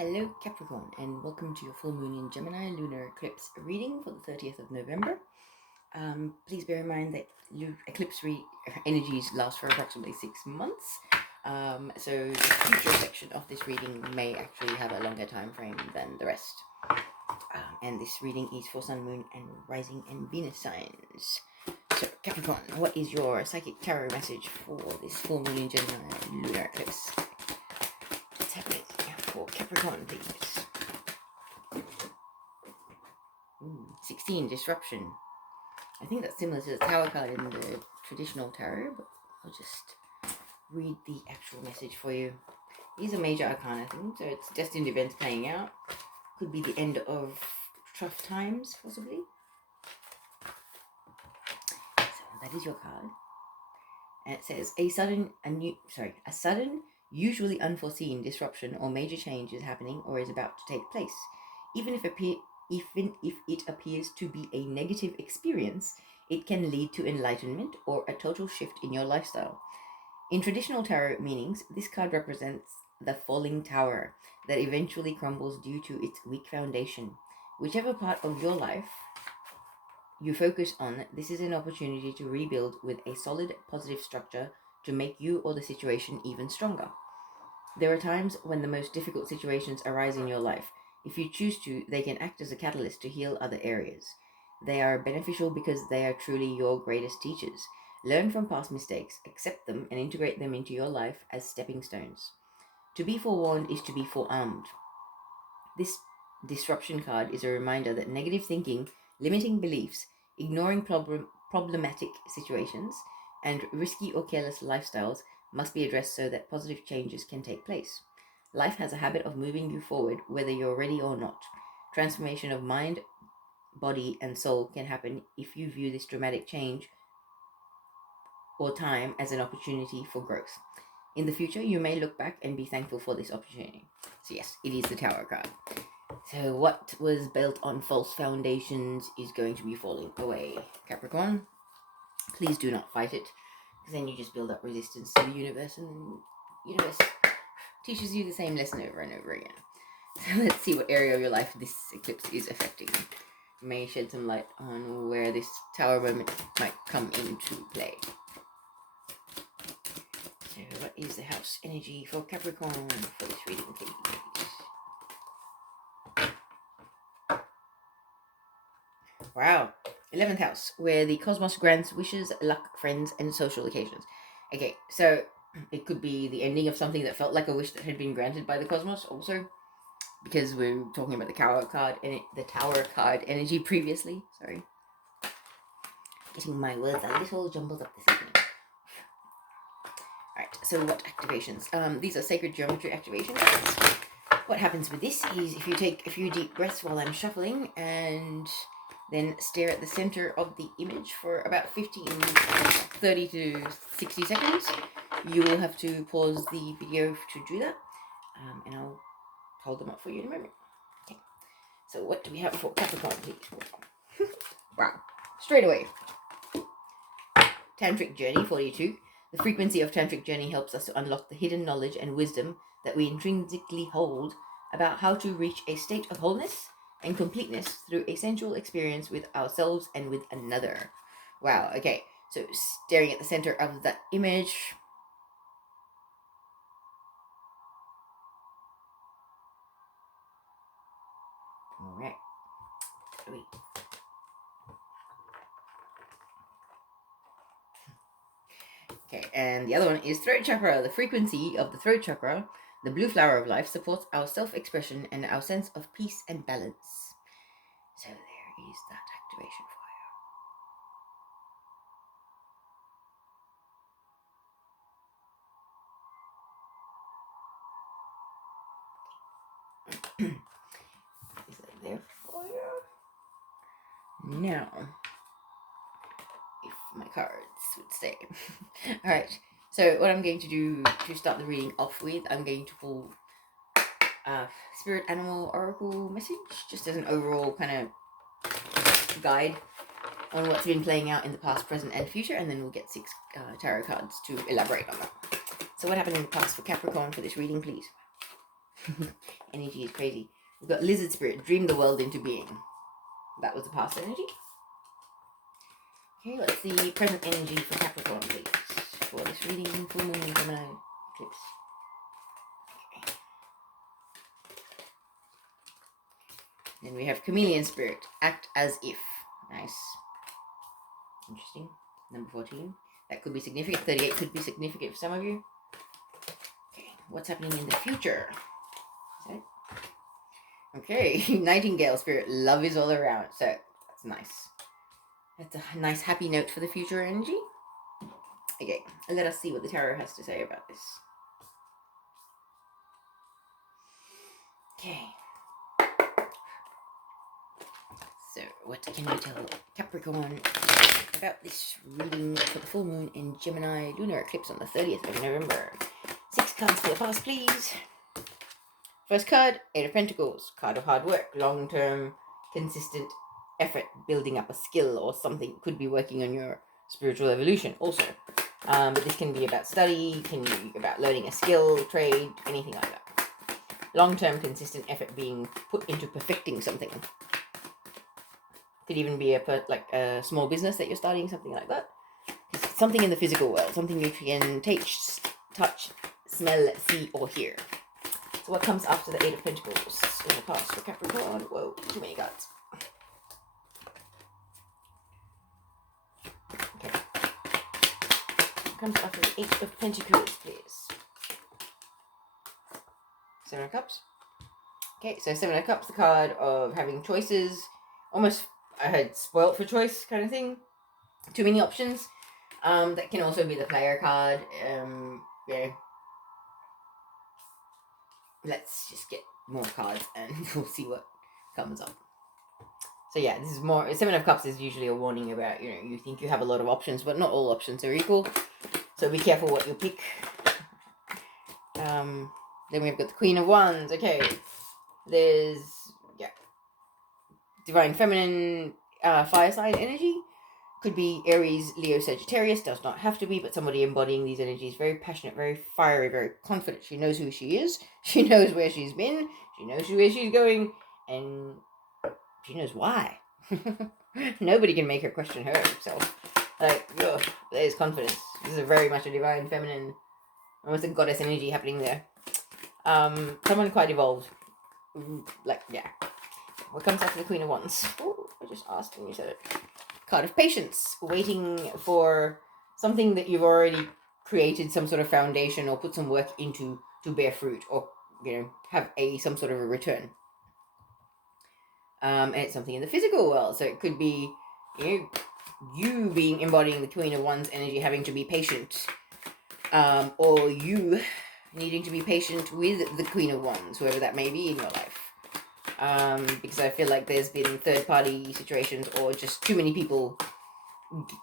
Hello Capricorn, and welcome to your full moon in Gemini lunar eclipse reading for the 30th of November. Please bear in mind that eclipse energies last for approximately 6 months. So the future section of this reading may actually have a longer time frame than the rest. And this reading is for Sun, Moon, and Rising and Venus signs. So Capricorn, what is your psychic tarot message for this full moon in Gemini lunar eclipse? What's happening for Capricorn, please? 16, disruption. I think that's similar to the tower card in the traditional tarot, but I'll just read the actual message for you. These are major arcana things, so it's destined events playing out. Could be the end of tough times, possibly. So that is your card. And it says a sudden, usually unforeseen disruption or major change is happening or is about to take place. Even if it appears to be a negative experience, it can lead to enlightenment or a total shift in your lifestyle. In traditional tarot meanings, this card represents the falling tower that eventually crumbles due to its weak foundation. Whichever part of your life you focus on, this is an opportunity to rebuild with a solid, positive structure to make you or the situation even stronger. There are times when the most difficult situations arise in your life. If you choose to, they can act as a catalyst to heal other areas. They are beneficial because they are truly your greatest teachers. Learn from past mistakes, accept them, and integrate them into your life as stepping stones. To be forewarned is to be forearmed. This disruption card is a reminder that negative thinking, limiting beliefs, ignoring problematic situations, and risky or careless lifestyles must be addressed so that positive changes can take place. Life has a habit of moving you forward whether you're ready or not. Transformation of mind, body, and soul can happen if you view this dramatic change or time as an opportunity for growth. In the future, you may look back and be thankful for this opportunity. So yes, it is the Tower card. So what was built on false foundations is going to be falling away, Capricorn. Please do not fight it, because then you just build up resistance to the universe, and the universe teaches you the same lesson over and over again. So let's see what area of your life this eclipse is affecting. May shed some light on where this tower moment might come into play. So what is the house energy for Capricorn for this reading, please? Wow, 11th house, where the cosmos grants wishes, luck, friends, and social occasions. Okay, so it could be the ending of something that felt like a wish that had been granted by the cosmos also, because we're talking about the tower card and the tower card energy previously. Sorry, getting my words a little jumbled up this evening. Alright, so what activations? These are sacred geometry activations. What happens with this is if you take a few deep breaths while I'm shuffling and then stare at the center of the image for about 30 to 60 seconds. You will have to pause the video to do that. And I'll hold them up for you in a moment. Okay. So what do we have for Capricorn, please? Wow. Straight away. Tantric Journey 42. The frequency of Tantric Journey helps us to unlock the hidden knowledge and wisdom that we intrinsically hold about how to reach a state of wholeness and completeness through a sensual experience with ourselves and with another. Wow, okay. So staring at the center of that image. Alright. Okay, and the other one is throat chakra. The frequency of the throat chakra, the blue flower of life, supports our self-expression and our sense of peace and balance. So there is that activation for you. Is that there for you? Now, if my cards would stay. Alright, so what I'm going to do to start the reading off with, I'm going to pull Spirit Animal Oracle message, just as an overall kind of guide on what's been playing out in the past, present, and future, and then we'll get 6 tarot cards to elaborate on that. So what happened in the past for Capricorn for this reading, please? energy is crazy. We've got lizard spirit, dream the world into being. That was the past energy. Okay, let's see present energy for Capricorn, please. For this reading, full moon, Gemini, eclipse. Okay. Then we have chameleon spirit, act as if. Nice. Interesting. Number 14. That could be significant. 38 could be significant for some of you. Okay, what's happening in the future? Is that it? Okay, nightingale spirit, love is all around. So that's nice. That's a nice happy note for the future energy. Okay, let us see what the tarot has to say about this. Okay. So, what can we tell Capricorn about this reading for the full moon in Gemini lunar eclipse on the 30th of November? 6 cards for the past, please. First card, 8 of Pentacles, card of hard work, long-term, consistent effort, building up a skill or something. Could be working on your spiritual evolution also. But this can be about study, can be about learning a skill, trade, anything like that. Long-term, consistent effort being put into perfecting something. Could even be a small business that you're starting, something like that. It's something in the physical world, something you can touch, smell, see, or hear. So what comes after the 8 of Pentacles in the past for Capricorn? Whoa, too many cards. Okay. What comes after the 8 of Pentacles, please? 7 of Cups. Okay, so 7 of Cups, the card of having choices. Almost, I heard spoilt for choice kind of thing. Too many options. That can also be the player card. Yeah. Let's just get more cards and we'll see what comes up. So yeah, this is more. 7 of Cups is usually a warning about, you think you have a lot of options, but not all options are equal. So be careful what you pick. Then we've got the Queen of Wands. Okay. There's, Divine Feminine, fire sign energy. Could be Aries, Leo, Sagittarius. Does not have to be, but somebody embodying these energies. Very passionate, very fiery, very confident. She knows who she is. She knows where she's been. She knows where she's going. And she knows why. Nobody can make her question herself. There's confidence. This is very much a divine feminine, almost a goddess energy happening there. Someone quite evolved. What comes after the Queen of Wands? Oh, I just asked and you said it. Card of Patience. Waiting for something that you've already created some sort of foundation or put some work into to bear fruit or, have some sort of a return. And it's something in the physical world. So it could be, you being embodying the Queen of Wands energy, having to be patient. Or you needing to be patient with the Queen of Wands, whoever that may be in your life. Because I feel like there's been third-party situations or just too many people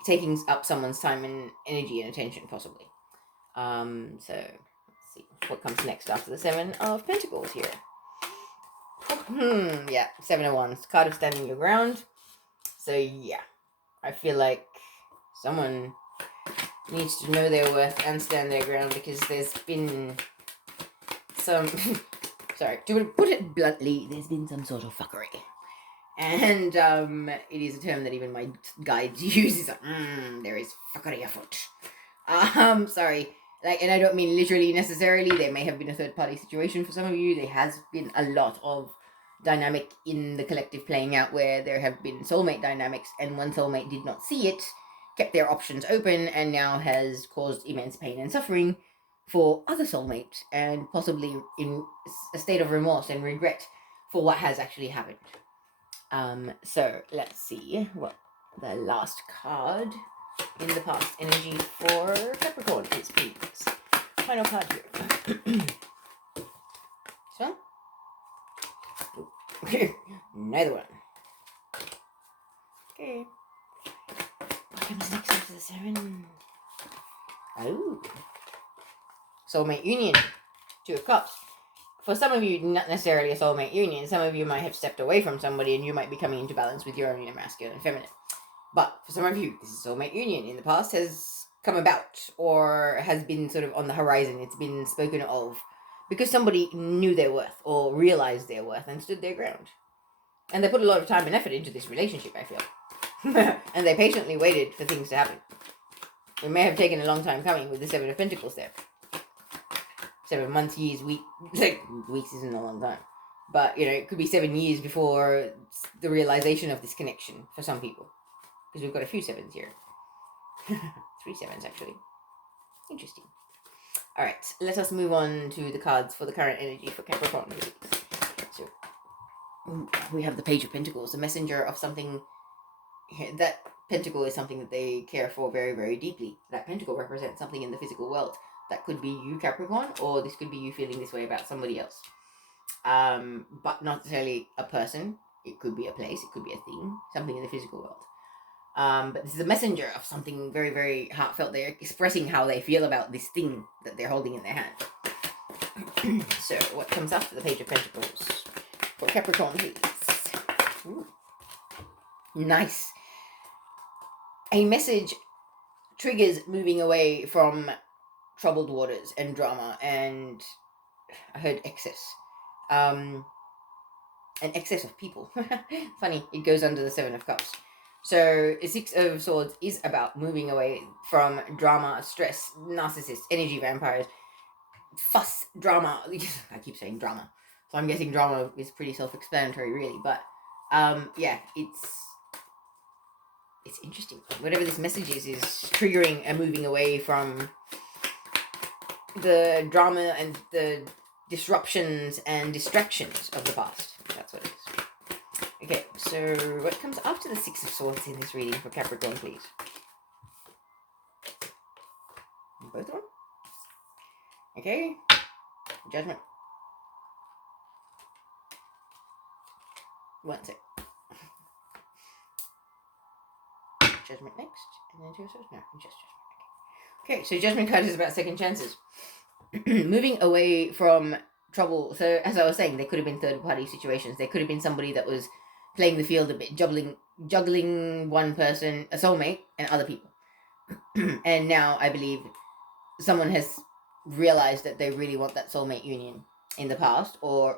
taking up someone's time and energy and attention, possibly. So, let's see what comes next after the 7 of Pentacles here. 7 of Wands, card of standing your ground. So, I feel like someone needs to know their worth and stand their ground because there's been some... Sorry, to put it bluntly, there's been some sort of fuckery. And it is a term that even my guides use. There is fuckery afoot. Sorry. And I don't mean literally necessarily. There may have been a third-party situation for some of you. There has been a lot of dynamic in the collective playing out where there have been soulmate dynamics and one soulmate did not see it, kept their options open, and now has caused immense pain and suffering for other soulmates, and possibly in a state of remorse and regret for what has actually happened. So let's see what the last card in the past energy for Capricorn is, please. Final card here. So, neither one. Okay. What comes next after the 7? Oh. Soulmate union. 2 of Cups. For some of you, not necessarily a soulmate union. Some of you might have stepped away from somebody and you might be coming into balance with your own inner masculine and feminine. But for some of you, this is soulmate union in the past has come about or has been sort of on the horizon. It's been spoken of. because somebody knew their worth or realized their worth and stood their ground. And they put a lot of time and effort into this relationship, I feel. And they patiently waited for things to happen. It may have taken a long time coming with the Seven of Pentacles there. 7 months, years, weeks. Like, weeks isn't a long time. But, it could be 7 years before the realization of this connection for some people. Because we've got a few 7s here. 3 7s, actually. Interesting. Alright, let us move on to the cards for the current energy for Capricorn. So, we have the Page of Pentacles, the messenger of something. That pentacle is something that they care for very, very deeply. That pentacle represents something in the physical world. That could be you, Capricorn, or this could be you feeling this way about somebody else. But not necessarily a person. It could be a place, it could be a thing, something in the physical world. But this is a messenger of something very, very heartfelt. They're expressing how they feel about this thing that they're holding in their hand. So, what comes after the Page of Pentacles for Capricorn, please? Ooh. Nice. A message triggers moving away from troubled waters and drama, and I heard excess. An excess of people. Funny, it goes under the 7 of Cups. So, a 6 of Swords is about moving away from drama, stress, narcissists, energy vampires, fuss, drama. I keep saying drama. So I'm guessing drama is pretty self-explanatory, really. But, yeah, it's interesting. Whatever this message is triggering a moving away from the drama and the disruptions and distractions of the past. That's what it is. Okay, so what comes after the 6 of Swords in this reading for Capricorn, please? Both of them? Okay. Judgment. One sec. Judgment next, and then 2 of Swords. No, just Judgment. Okay, so Judgment card is about second chances. Moving away from trouble. So, as I was saying, there could have been third-party situations. There could have been somebody that was playing the field a bit, juggling one person, a soulmate, and other people. And now, I believe, someone has realized that they really want that soulmate union in the past, or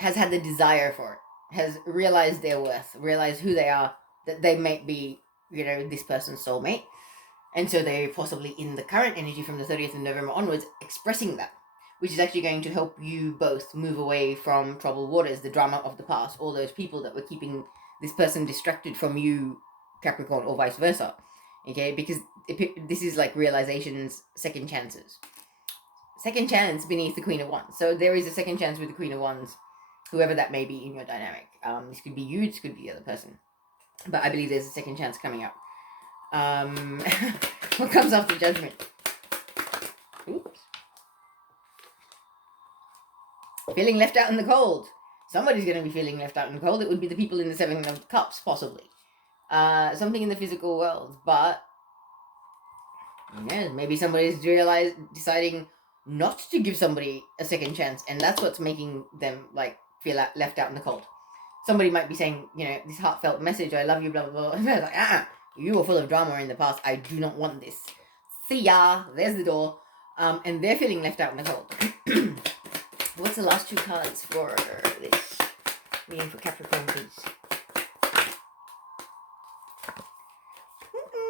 has had the desire for it, has realized their worth, realized who they are, that they might be, this person's soulmate. And so they're possibly in the current energy from the 30th of November onwards expressing that, which is actually going to help you both move away from troubled waters, the drama of the past, all those people that were keeping this person distracted from you, Capricorn, or vice versa. Okay, because this is like realizations, second chances. Second chance beneath the Queen of Wands. So there is a second chance with the Queen of Wands, whoever that may be in your dynamic. This could be you, this could be the other person. But I believe there's a second chance coming up. What comes after Judgment? Oops. Feeling left out in the cold. Somebody's going to be feeling left out in the cold. It would be the people in the 7 of Cups, possibly. Something in the physical world, but maybe somebody's deciding not to give somebody a second chance, and that's what's making them feel left out in the cold. Somebody might be saying, this heartfelt message, I love you, blah, blah, blah. And they're like, you were full of drama in the past. I do not want this. See ya. There's the door. And they're feeling left out in the cold. What's the last 2 cards for this reading for Capricorn, please?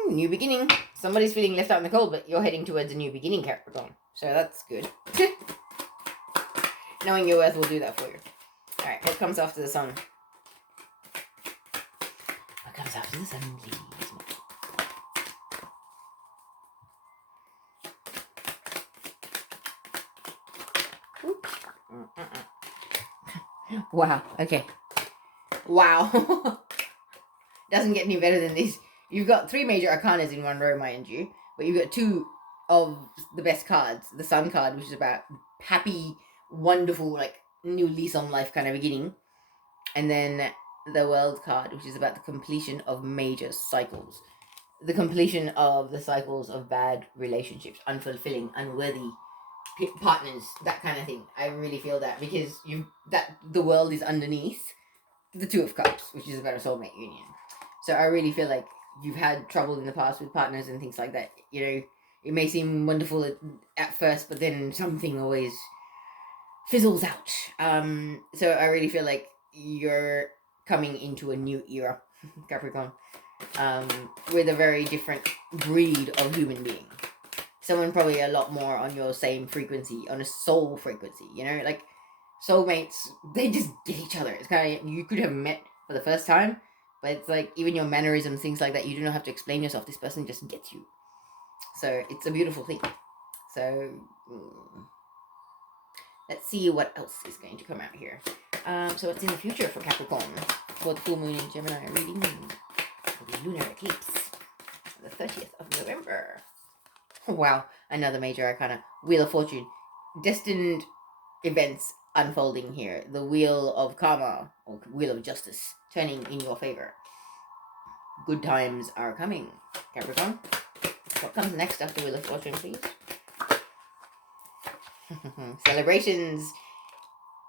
New beginning. Somebody's feeling left out in the cold, but you're heading towards a new beginning, Capricorn. So that's good. Knowing your worth will do that for you. Alright, what comes after the Sun? What comes after the Sun, please? Wow, okay. Wow. Doesn't get any better than this. You've got 3 major arcanas in one row, mind you, but you've got 2 of the best cards. The Sun card, which is about happy, wonderful, new lease on life kind of beginning. And then the World card, which is about the completion of major cycles. The completion of the cycles of bad relationships, unfulfilling, unworthy partners, that kind of thing. I really feel that, because the world is underneath the 2 of Cups, which is about a soulmate union. So I really feel like you've had trouble in the past with partners and things like that. It may seem wonderful at first, but then something always fizzles out. So I really feel like you're coming into a new era, Capricorn, with a very different breed of human being. Someone probably a lot more on your same frequency, on a soul frequency, you know, like soulmates, they just get each other. It's kind of, you could have met for the first time, but it's like even your mannerisms, things like that, you do not have to explain yourself. This person just gets you. So it's a beautiful thing. So let's see what else is going to come out here. So what's in the future for Capricorn for the full moon in Gemini reading for the lunar eclipse, the 30th of November. Wow, another major arcana. Wheel of Fortune. Destined events unfolding here. The Wheel of Karma, or Wheel of Justice, turning in your favor. Good times are coming, Capricorn. What comes next after Wheel of Fortune, please? Celebrations,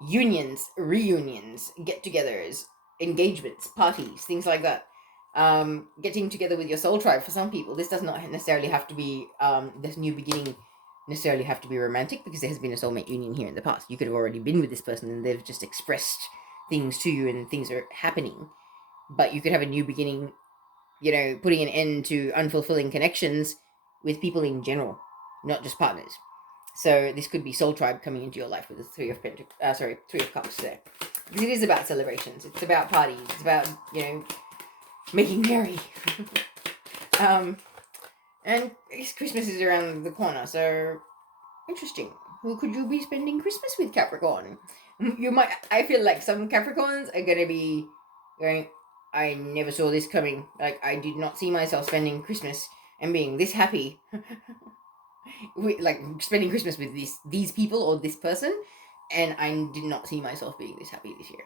unions, reunions, get-togethers, engagements, parties, things like that. Getting together with your soul tribe for some people. This does not necessarily have to be this new beginning necessarily have to be romantic, because there has been a soulmate union here in the past. You could have already been with this person and they've just expressed things to you and things are happening. But you could have a new beginning, you know, putting an end to unfulfilling connections with people in general, not just partners. So this could be soul tribe coming into your life with the Three of Cups there. Because it is about celebrations. It's about parties. It's about, you know, making merry. And I guess Christmas is around the corner, so interesting. Who could you be spending Christmas with, Capricorn? You might. I feel like some Capricorns are gonna be going, I never saw this coming. Like, I did not see myself spending Christmas and being this happy. Like, spending Christmas with these people or this person, and I did not see myself being this happy this year.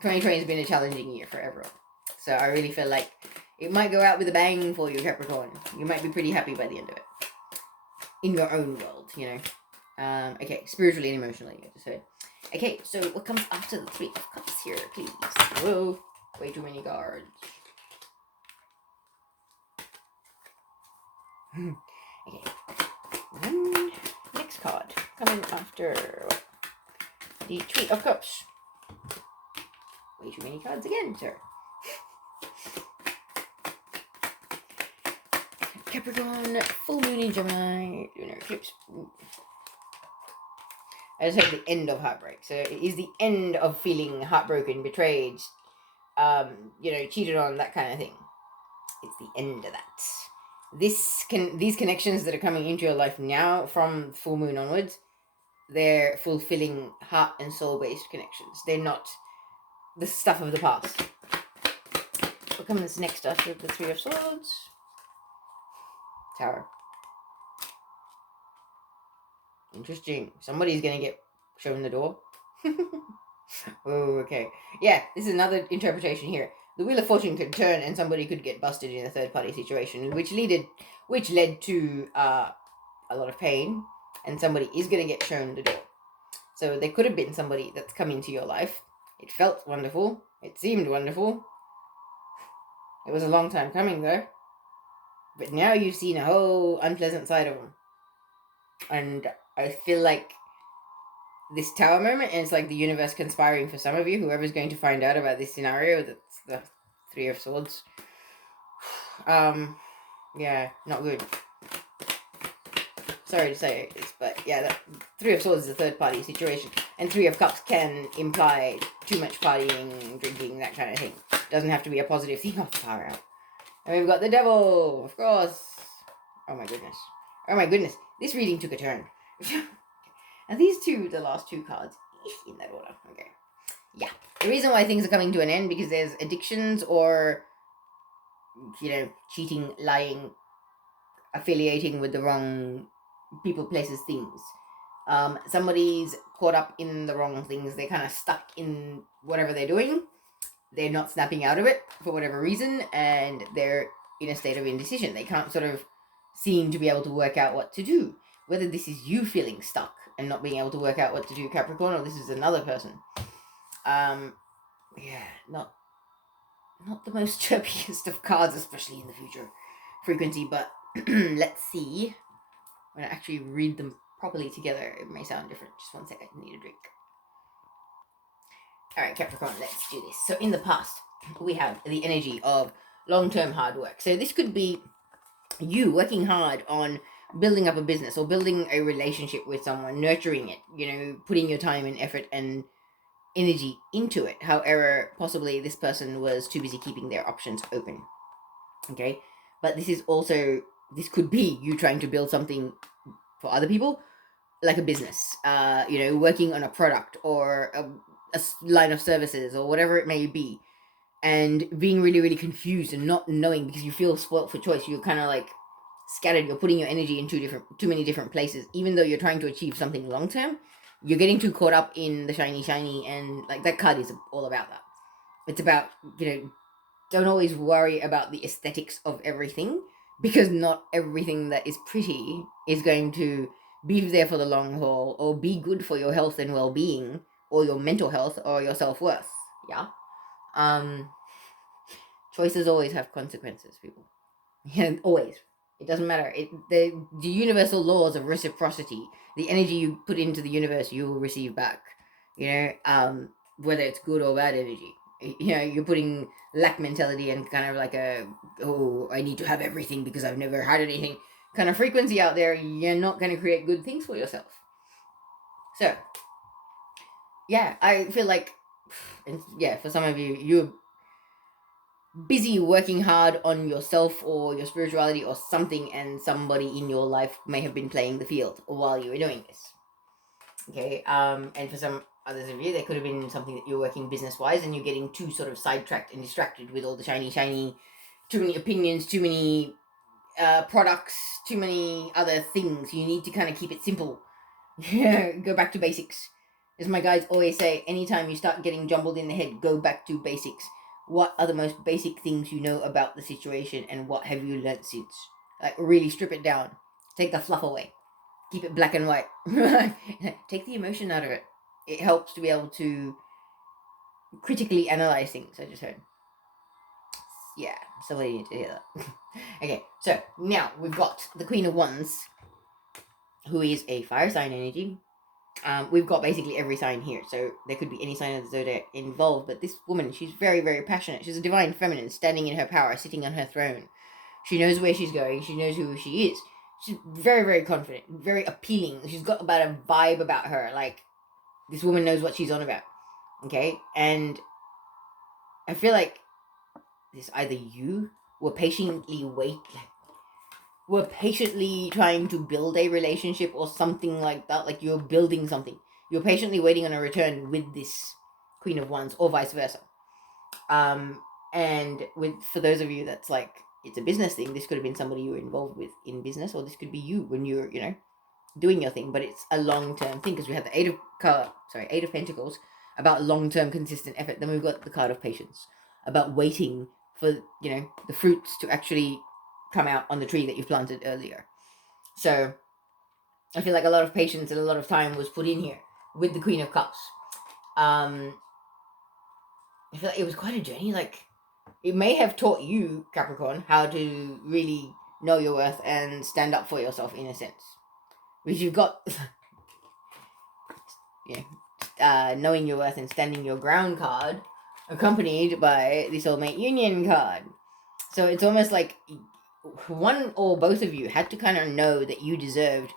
2020 has been a challenging year for everyone. So I really feel like it might go out with a bang for you, Capricorn. You might be pretty happy by the end of it. In your own world, you know. Okay, spiritually and emotionally, I just said. Okay, so what comes after the Three of Cups here, please? Whoa, way too many cards. Okay. Next card coming after the Three of Cups. Way too many cards again, sir. Capricorn, full moon in Gemini, lunar eclipse. I just heard the end of heartbreak. So it is the end of feeling heartbroken, betrayed, you know, cheated on, that kind of thing. It's the end of that. These connections that are coming into your life now from full moon onwards, they're fulfilling heart and soul based connections. They're not the stuff of the past. What comes next after the Three of Swords? Tower. Interesting. Somebody's gonna get shown the door. Oh, okay. Yeah, this is another interpretation here. The Wheel of Fortune could turn and somebody could get busted in a third party situation, which led to a lot of pain, and somebody is gonna get shown the door. So there could have been somebody that's come into your life. It felt wonderful. It seemed wonderful. It was a long time coming though. But now you've seen a whole unpleasant side of them. And I feel like this Tower moment, and it's like the universe conspiring for some of you, whoever's going to find out about this scenario, that's the Three of Swords. Yeah, not good. Sorry to say this, but yeah, that Three of Swords is a third party situation. And Three of Cups can imply too much partying, drinking, that kind of thing. Doesn't have to be a positive thing. Oh, far out. And we've got the Devil, of course. Oh my goodness. Oh my goodness. This reading took a turn. And these two, the last two cards, in that order. Okay. Yeah. The reason why things are coming to an end, because there's addictions or, you know, cheating, lying, affiliating with the wrong people, places, things. Somebody's caught up in the wrong things. They're kind of stuck in whatever they're doing. They're not snapping out of it for whatever reason, and they're in a state of indecision. They can't sort of seem to be able to work out what to do. Whether this is you feeling stuck and not being able to work out what to do, Capricorn, or this is another person. Yeah, not the most chirpiest of cards, especially in the future frequency, but Let's see. When I actually read them properly together, it may sound different. Just one second, I need a drink. Alright, Capricorn, let's do this. So in the past, we have the energy of long-term hard work. So this could be you working hard on building up a business or building a relationship with someone, nurturing it, putting your time and effort and energy into it. However, possibly this person was too busy keeping their options open. Okay? But this could be you trying to build something for other people, like a business, working on a product or a line of services or whatever it may be, and being really, really confused and not knowing because you feel spoilt for choice. You're kind of like scattered. You're putting your energy in too many different places, even though you're trying to achieve something long term. You're getting too caught up in the shiny, and like that card is all about that. It's about don't always worry about the aesthetics of everything, because not everything that is pretty is going to be there for the long haul or be good for your health and well-being or your mental health or your self-worth. Yeah. um Choices always have consequences, people. Yeah, always. It doesn't matter. The universal laws of reciprocity. The energy you put into the universe, you will receive back. Whether it's good or bad energy. You're putting lack mentality and kind of like I need to have everything because I've never had anything kind of frequency out there. You're not going to create good things for yourself. So, yeah, I feel like, and yeah, for some of you, you're busy working hard on yourself or your spirituality or something, and somebody in your life may have been playing the field while you were doing this. Okay, and for some others of you, there could have been something that you're working business wise, and you're getting too sort of sidetracked and distracted with all the shiny, too many opinions, too many products, too many other things. You need to kind of keep it simple. Go back to basics. As my guides always say, anytime you start getting jumbled in the head, go back to basics. What are the most basic things you know about the situation, and what have you learnt since? Like, really strip it down. Take the fluff away. Keep it black and white. Take the emotion out of it. It helps to be able to critically analyze things, I just heard. Yeah, somebody need to hear that. Okay, so now we've got the Queen of Wands, who is a fire sign energy. We've got basically every sign here, so there could be any sign of the zodiac involved. But this woman, she's very, very passionate. She's a divine feminine, standing in her power, sitting on her throne. She knows where she's going. She knows who she is. She's very, very confident, very appealing. She's got about a vibe about her. Like, this woman knows what she's on about. Okay, and I feel like this either you were patiently trying to build a relationship or something like that. Like, you're building something. You're patiently waiting on a return with this Queen of Wands, or vice versa. And for those of you that's like, it's a business thing, this could have been somebody you were involved with in business, or this could be you when you're, doing your thing. But it's a long-term thing, because we have the Eight of Pentacles, about long-term consistent effort. Then we've got the card of Patience, about waiting for, the fruits to actually come out on the tree that you planted earlier. So I feel like a lot of patience and a lot of time was put in here with the Queen of Cups. I feel like it was quite a journey. Like, it may have taught you, Capricorn, how to really know your worth and stand up for yourself, in a sense. Because you've got knowing your worth and standing your ground card, accompanied by the soulmate union card. So it's almost like one or both of you had to kind of know that you deserved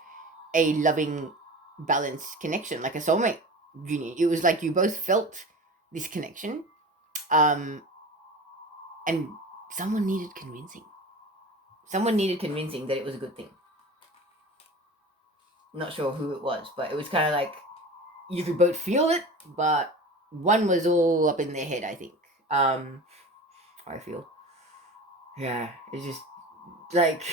a loving, balanced connection, like a soulmate union. It was like you both felt this connection, and someone needed convincing. Someone needed convincing that it was a good thing. Not sure who it was, but it was kind of like you could both feel it, but one was all up in their head, I think. I feel. Yeah, it's just like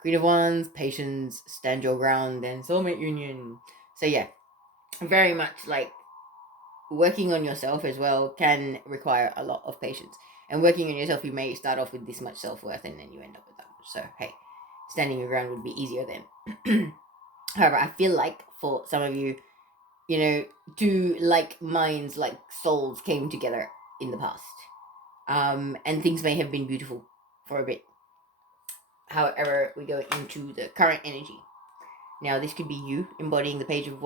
Queen of Wands, patience, stand your ground, and soulmate union. So yeah, very much like working on yourself as well can require a lot of patience. And working on yourself, you may start off with this much self-worth, and then you end up with that much. So hey, standing your ground would be easier then. However, I feel like for some of you, two like minds, like souls came together in the past. And things may have been beautiful for a bit. However, we go into the current energy. Now, this could be you embodying the Page of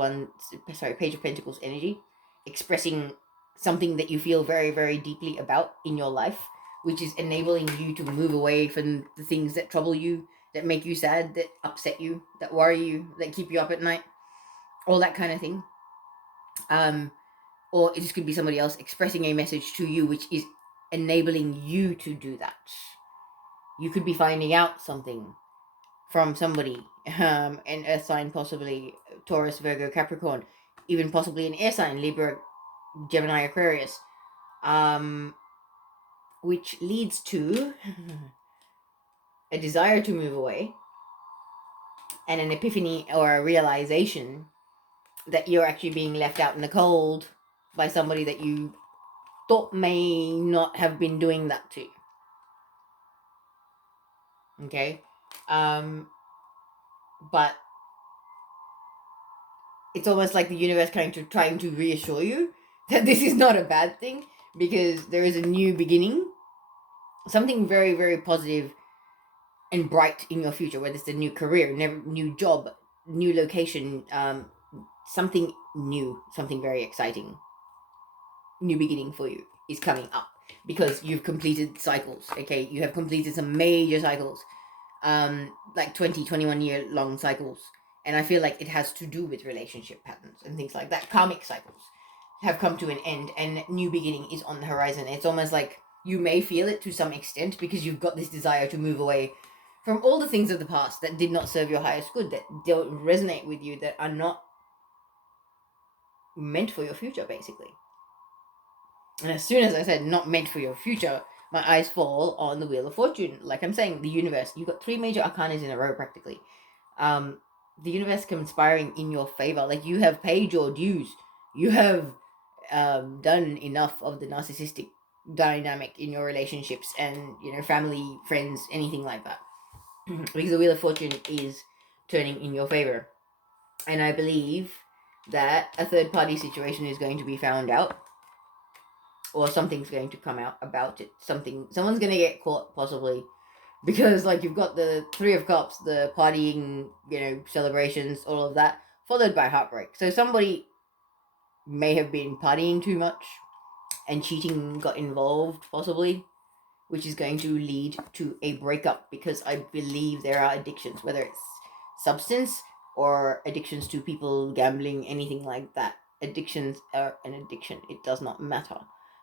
Pentacles energy, expressing something that you feel very, very deeply about in your life, which is enabling you to move away from the things that trouble you, that make you sad, that upset you, that worry you, that keep you up at night, all that kind of thing. Or it just could be somebody else expressing a message to you, which is enabling you to do that. You could be finding out something from somebody, an earth sign, possibly Taurus, Virgo, Capricorn, even possibly an air sign, Libra, Gemini, Aquarius, which leads to a desire to move away and an epiphany or a realization that you're actually being left out in the cold by somebody that you thought may not have been doing that to you. Okay? But it's almost like the universe trying to reassure you that this is not a bad thing, because there is a new beginning, something very, very positive and bright in your future, whether it's a new career, new job, new location, something new, something very exciting, new beginning for you is coming up, because you've completed cycles. Okay, you have completed some major cycles, like 20-21 year long cycles, and I feel like it has to do with relationship patterns and things like that. Karmic cycles have come to an end and new beginning is on the horizon. It's almost like you may feel it to some extent, because you've got this desire to move away from all the things of the past that did not serve your highest good, that don't resonate with you, that are not meant for your future, basically. And as soon as I said not meant for your future, my eyes fall on the Wheel of Fortune. Like I'm saying, the universe. You've got 3 major arcanas in a row, practically. The universe conspiring in your favor. Like, you have paid your dues. You have done enough of the narcissistic dynamic in your relationships and, family, friends, anything like that. Because the Wheel of Fortune is turning in your favor. And I believe that a third party situation is going to be found out, or something's going to come out about it. Someone's going to get caught, possibly, because, like, you've got the 3 of Cups, the partying, celebrations, all of that, followed by heartbreak. So somebody may have been partying too much and cheating got involved, possibly, which is going to lead to a breakup, because I believe there are addictions, whether it's substance or addictions to people, gambling, anything like that. Addictions are an addiction. It does not matter.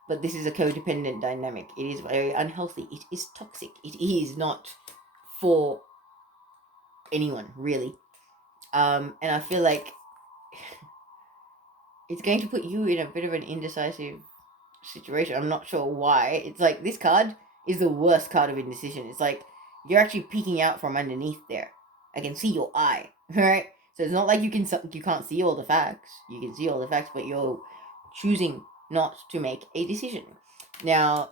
But this is a codependent dynamic. It is very unhealthy. It is toxic. It is not for anyone, really. And I feel like it's going to put you in a bit of an indecisive situation. I'm not sure why. It's like this card is the worst card of indecision. It's like you're actually peeking out from underneath there. I can see your eye, right? So it's not like you can't see all the facts. You can see all the facts, but you're choosing not to make a decision. Now,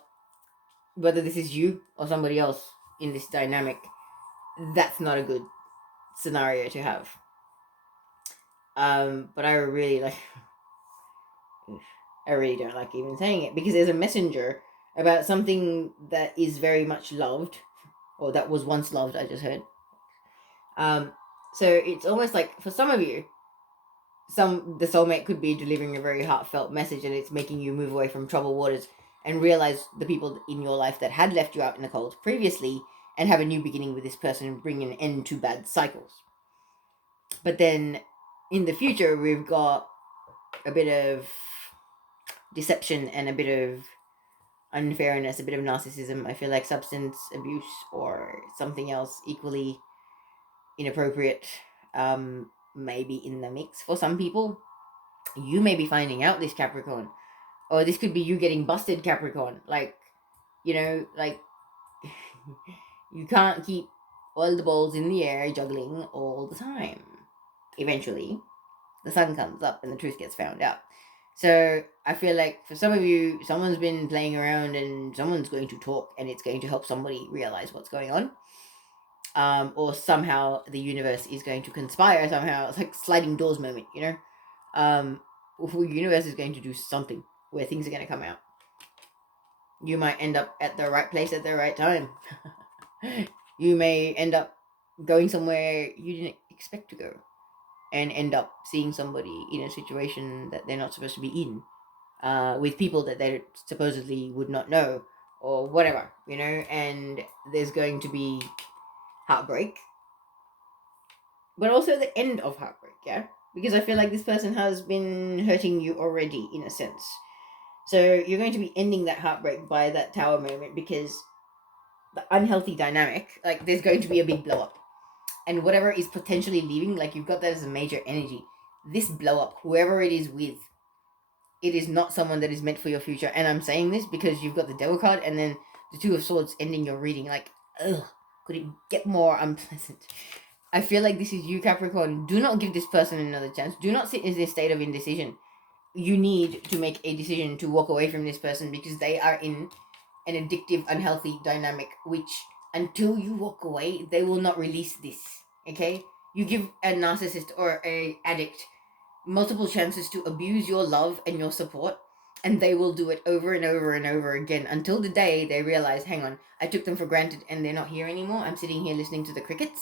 whether this is you or somebody else in this dynamic, that's not a good scenario to have. But I really don't like even saying it, because there's a messenger about something that is very much loved, or that was once loved, I just heard. So it's almost like, for some of you, the soulmate could be delivering a very heartfelt message, and it's making you move away from troubled waters and realize the people in your life that had left you out in the cold previously, and have a new beginning with this person and bring an end to bad cycles. But then in the future, we've got a bit of deception and a bit of unfairness, a bit of narcissism. I feel like substance abuse or something else equally inappropriate may be in the mix for some people. You may be finding out this, Capricorn, or this could be you getting busted, Capricorn. Like, you can't keep all the balls in the air juggling all the time. Eventually, the sun comes up and the truth gets found out. So I feel like for some of you, someone's been playing around and someone's going to talk, and it's going to help somebody realize what's going on. Or somehow the universe is going to conspire somehow. It's like sliding doors moment, the universe is going to do something where things are going to come out. You might end up at the right place at the right time. You may end up going somewhere you didn't expect to go, and end up seeing somebody in a situation that they're not supposed to be in, with people that they supposedly would not know, or whatever, and there's going to be heartbreak, but also the end of heartbreak, yeah? Because I feel like this person has been hurting you already, in a sense. So you're going to be ending that heartbreak by that tower moment, because the unhealthy dynamic, like, there's going to be a big blow up. And whatever is potentially leaving, like, you've got that as a major energy. This blow up, whoever it is with, it is not someone that is meant for your future. And I'm saying this because you've got the Devil card and then the Two of Swords ending your reading. Like, ugh, could it get more unpleasant? I feel like this is you, Capricorn. Do not give this person another chance. Do not sit in this state of indecision. You need to make a decision to walk away from this person, because they are in an addictive, unhealthy dynamic, which, until you walk away, they will not release this. Okay? You give a narcissist or a addict multiple chances to abuse your love and your support, and they will do it over and over and over again until the day they realize, hang on, I took them for granted and they're not here anymore. I'm sitting here listening to the crickets.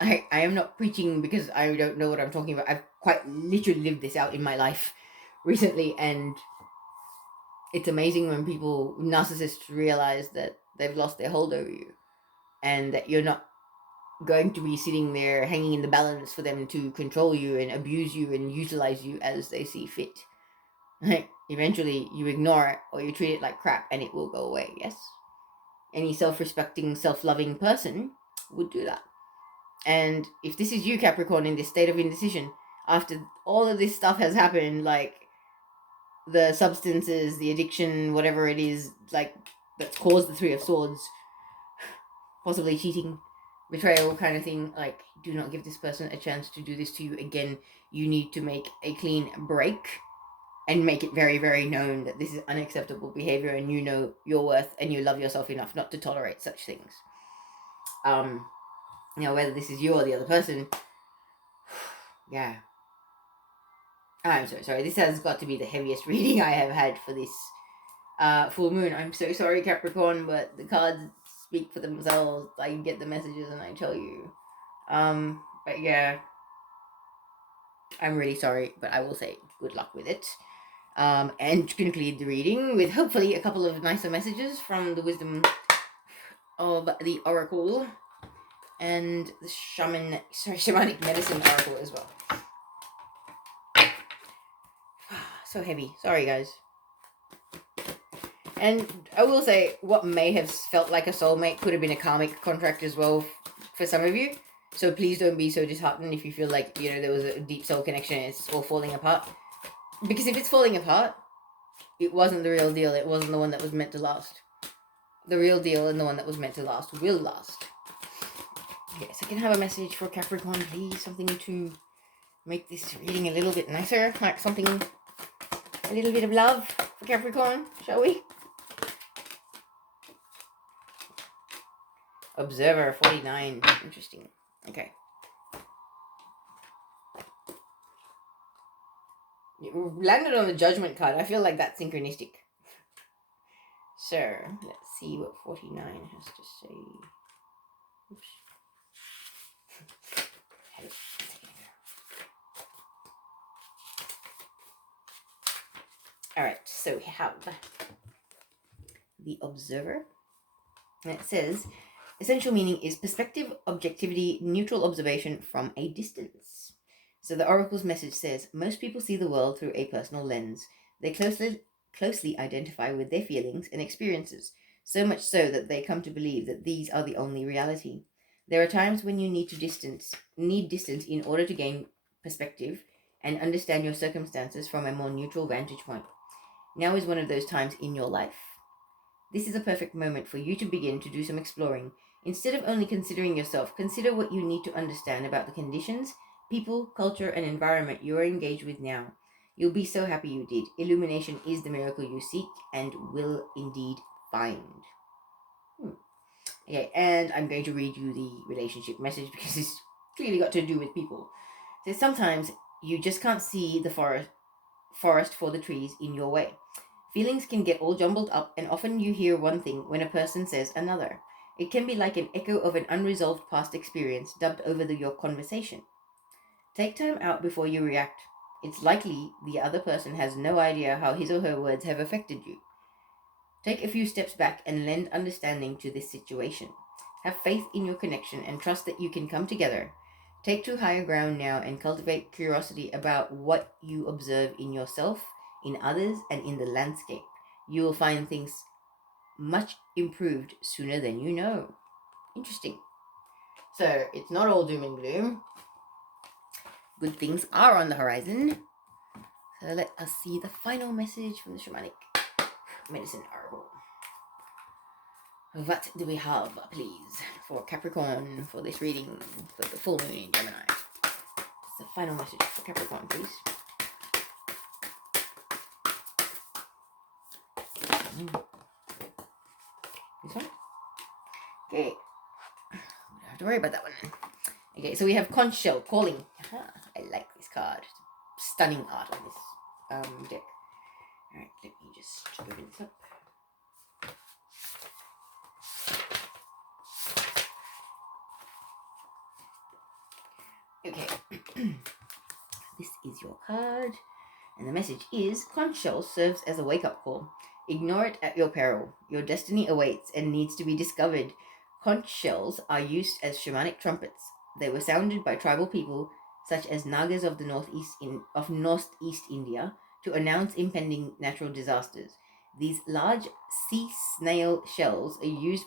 I am not preaching because I don't know what I'm talking about. I've quite literally lived this out in my life recently, and it's amazing when narcissists realize that they've lost their hold over you, and that you're not going to be sitting there hanging in the balance for them to control you and abuse you and utilize you as they see fit. Eventually, you ignore it or you treat it like crap and it will go away, yes? Any self-respecting, self-loving person would do that. And if this is you, Capricorn, in this state of indecision, after all of this stuff has happened, like the substances, the addiction, whatever it is, like, that's caused the Three of Swords, possibly cheating, betrayal kind of thing, like, do not give this person a chance to do this to you again. You need to make a clean break and make it very, very known that this is unacceptable behavior, and you know your worth and you love yourself enough not to tolerate such things. Whether this is you or the other person, yeah. I'm so sorry. This has got to be the heaviest reading I have had for this full moon. I'm so sorry, Capricorn, but the cards speak for themselves. I get the messages and I tell you. But yeah, I'm really sorry, but I will say good luck with it. And conclude the reading with hopefully a couple of nicer messages from the wisdom of the Oracle and the shamanic medicine Oracle as well. So heavy. Sorry, guys. And I will say, what may have felt like a soulmate could have been a karmic contract as well for some of you. So please don't be so disheartened if you feel like, there was a deep soul connection and it's all falling apart. Because if it's falling apart, it wasn't the real deal. It wasn't the one that was meant to last. The real deal and the one that was meant to last will last. Yes, I can have a message for Capricorn, please. Something to make this reading a little bit nicer. Like something, a little bit of love for Capricorn, shall we? Observer 49. Interesting. Okay. You landed on the Judgment card. I feel like that's synchronistic. So, let's see what 49 has to say. Oops. Alright, so we have the Observer. And it says, essential meaning is perspective, objectivity, neutral observation from a distance. So the Oracle's message says, most people see the world through a personal lens. They closely identify with their feelings and experiences, so much so that they come to believe that these are the only reality. There are times when you need distance in order to gain perspective and understand your circumstances from a more neutral vantage point. Now is one of those times in your life. This is a perfect moment for you to begin to do some exploring. Instead of only considering yourself, consider what you need to understand about the conditions, people, culture, and environment you are engaged with now. You'll be so happy you did. Illumination is the miracle you seek and will indeed find. Okay, and I'm going to read you the relationship message because it's clearly got to do with people. So sometimes you just can't see the forest for the trees in your way. Feelings can get all jumbled up, and often you hear one thing when a person says another. It can be like an echo of an unresolved past experience dubbed over your conversation. Take time out before you react. It's likely the other person has no idea how his or her words have affected you. Take a few steps back and lend understanding to this situation. Have faith in your connection and trust that you can come together. Take to higher ground now and cultivate curiosity about what you observe in yourself, in others, and in the landscape. You will find things much improved sooner than you know. Interesting. So it's not all doom and gloom. Good things are on the horizon. So let us see the final message from the shamanic medicine oracle. What do we have, please, for Capricorn for this reading for the full moon in Gemini? It's the final message for Capricorn, please. This one? Okay. We don't have to worry about that one. Okay, so we have conch shell calling. I like this card. Stunning art on this deck. Alright, let me just open this up. Okay. This is your card. And the message is, conch shell serves as a wake-up call. Ignore it at your peril. Your destiny awaits and needs to be discovered. Conch shells are used as shamanic trumpets. They were sounded by tribal people, such as Nagas of the northeast India, to announce impending natural disasters. These large sea snail shells are used by